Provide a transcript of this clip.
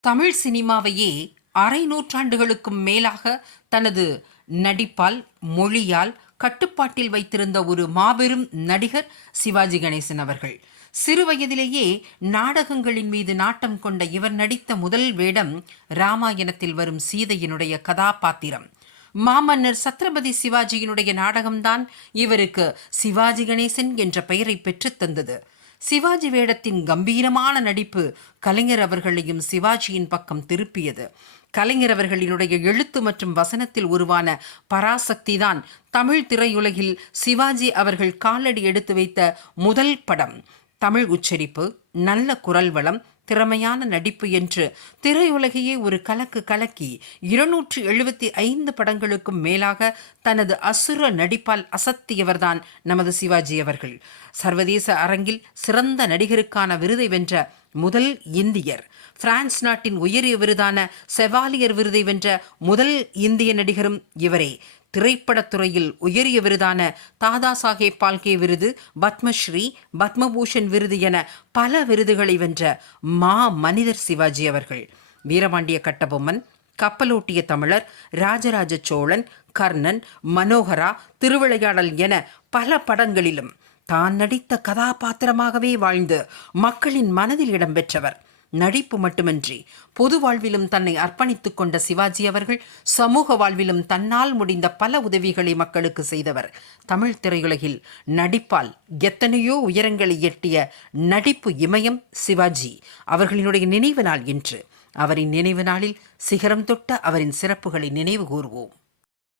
தமிழ் சினிமாவையே அரை நூற்றாண்டுகளுக்கும் மேலாக தனது நடிப்பால் மொழியால் கட்டுப்பாட்டில் வைத்திருந்த ஒரு மாபெரும் நடிகர் சிவாஜி கணேசன் அவர்கள். சிறுவயதிலேயே நாடகங்களின் மீது நாட்டம் கொண்ட இவர் நடித்த முதல் வேடம் ராமாயணத்தில் வரும் சீதையினுடைய கதாபாத்திரம். மாமன்னர் சத்ரபதி சிவாஜியினுடைய நாடகம்தான் இவருக்கு சிவாஜி கணேசன் என்ற பெயரை பெற்றுத் தந்தது. சிவாஜி வேடத்தின் கம்பீரமான நடிப்பு கலைஞர் அவர்களையும் சிவாஜியின் பக்கம் திருப்பியது. கலைஞர் அவர்களினுடைய எழுத்து மற்றும் வசனத்தில் உருவான பராசக்தி தான் தமிழ் திரையுலகில் சிவாஜி அவர்கள் காலடி எடுத்து வைத்த முதல் படம். தமிழ் உச்சரிப்பு நல்ல குரல் வளம் திறமையான நடிப்பு என்று திரையுலகையே ஒரு கலக்கு கலக்கி இருநூற்று எழுபத்தி ஐந்து படங்களுக்கும் மேலாக தனது அசுர நடிப்பால் அசத்தியவர்தான் நமது சிவாஜி அவர்கள். சர்வதேச அரங்கில் சிறந்த நடிகருக்கான விருதை வென்ற முதல் இந்தியர் பிரான்ஸ் நாட்டின் உயரிய விருதான செவாலியர் விருதை வென்ற முதல் இந்திய நடிகரும் இவரே. திரைப்படத்துறையில் உயரிய விருதான தாதா சாஹேப் பால்கே விருது பத்மஸ்ரீ பத்மபூஷன் விருது என பல விருதுகளை வென்ற மா மனிதர் சிவாஜி அவர்கள். வீரபாண்டிய கட்டபொம்மன் கப்பலோட்டிய தமிழர் ராஜராஜ சோழன் கர்ணன் மனோகரா திருவிளையாடல் என பல படங்களிலும் தான் நடித்த கதாபாத்திரமாகவே வாழ்ந்து மக்களின் மனதில் இடம்பெற்றவர் நடிப்பு மட்டுமின்றி பொது வாழ்விலும் தன்னை அர்ப்பணித்துக் கொண்ட சிவாஜி அவர்கள் சமூக வாழ்விலும் தன்னால் முடிந்த பல உதவிகளை மக்களுக்கு செய்தவர். தமிழ் திரையுலகில் நடிப்பால் எத்தனையோ உயரங்களை எட்டிய நடிப்பு இமயம் சிவாஜி. அவர்களினுடைய நினைவு நாள் இன்று. அவரின் நினைவு நாளில் சிகரம் தொட்ட அவரின் சிறப்புகளை நினைவு கூறுவோம்.